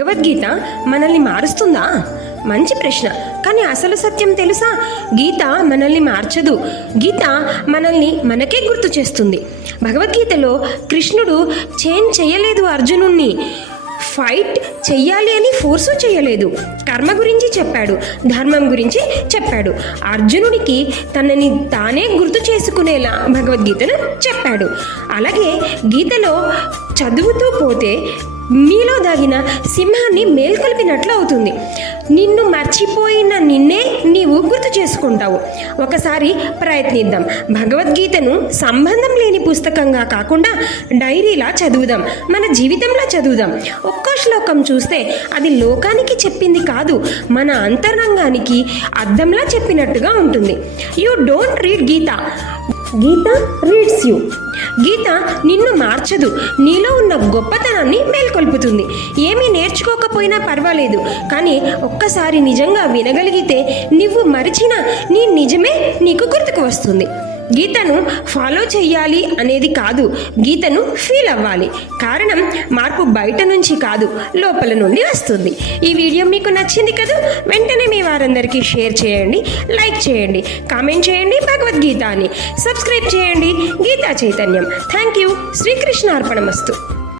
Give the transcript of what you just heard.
భగవద్గీత మనల్ని మారుస్తుందా? మంచి ప్రశ్న. కానీ అసలు సత్యం తెలుసా? గీత మనల్ని మార్చదు. గీత మనల్ని మనకే గుర్తు చేస్తుంది. భగవద్గీతలో కృష్ణుడు చేంజ్ చేయలేదు అర్జునుణ్ణి. ఫైట్ చెయ్యాలి అని ఫోర్సు చేయలేదు. కర్మ గురించి చెప్పాడు, ధర్మం గురించి చెప్పాడు. అర్జునుడికి తనని తానే గుర్తు చేసుకునేలా భగవద్గీతను చెప్పాడు. అలాగే గీతలో చదువుతూ పోతే మీలో దాగిన సింహాన్ని మేల్కొల్పినట్లు అవుతుంది. నిన్ను మర్చిపోయిన నిన్నే నీవు గుర్తు చేసుకుంటావు. ఒకసారి ప్రయత్నిద్దాం. భగవద్గీతను సంబంధం లేని పుస్తకంగా కాకుండా డైరీలా చదువుదాం, మన జీవితంలో చదువుదాం. ఒక్కో శ్లోకం చూస్తే అది లోకానికి చెప్పింది కాదు, మన అంతరంగానికి అద్దంలా చెప్పినట్టుగా ఉంటుంది. You don't read Gita, Gita reads you. Gita నిన్ను మార్చదు, నీలో ఉన్న గొప్పతనాన్ని మేల్కొల్పుతుంది. ఏమీ నేర్చుకోకపోయినా పర్వాలేదు, కానీ ఒక్కసారి నిజంగా వినగలిగితే నువ్వు మరిచిన నీ నిజమే నీకు గుర్తుకు వస్తుంది. గీతను ఫాలో చెయ్యాలి అనేది కాదు, గీతను ఫీల్ అవ్వాలి. కారణం మార్పు బయట నుంచి కాదు, లోపల నుండి వస్తుంది. ఈ వీడియో మీకు నచ్చింది కదా? వెంటనే మీ వారందరికీ షేర్ చేయండి, లైక్ చేయండి, కామెంట్ చేయండి. భగవద్గీత అని సబ్స్క్రైబ్ చేయండి. గీతా చైతన్యం. Thank you. శ్రీకృష్ణ అర్పణమస్తు.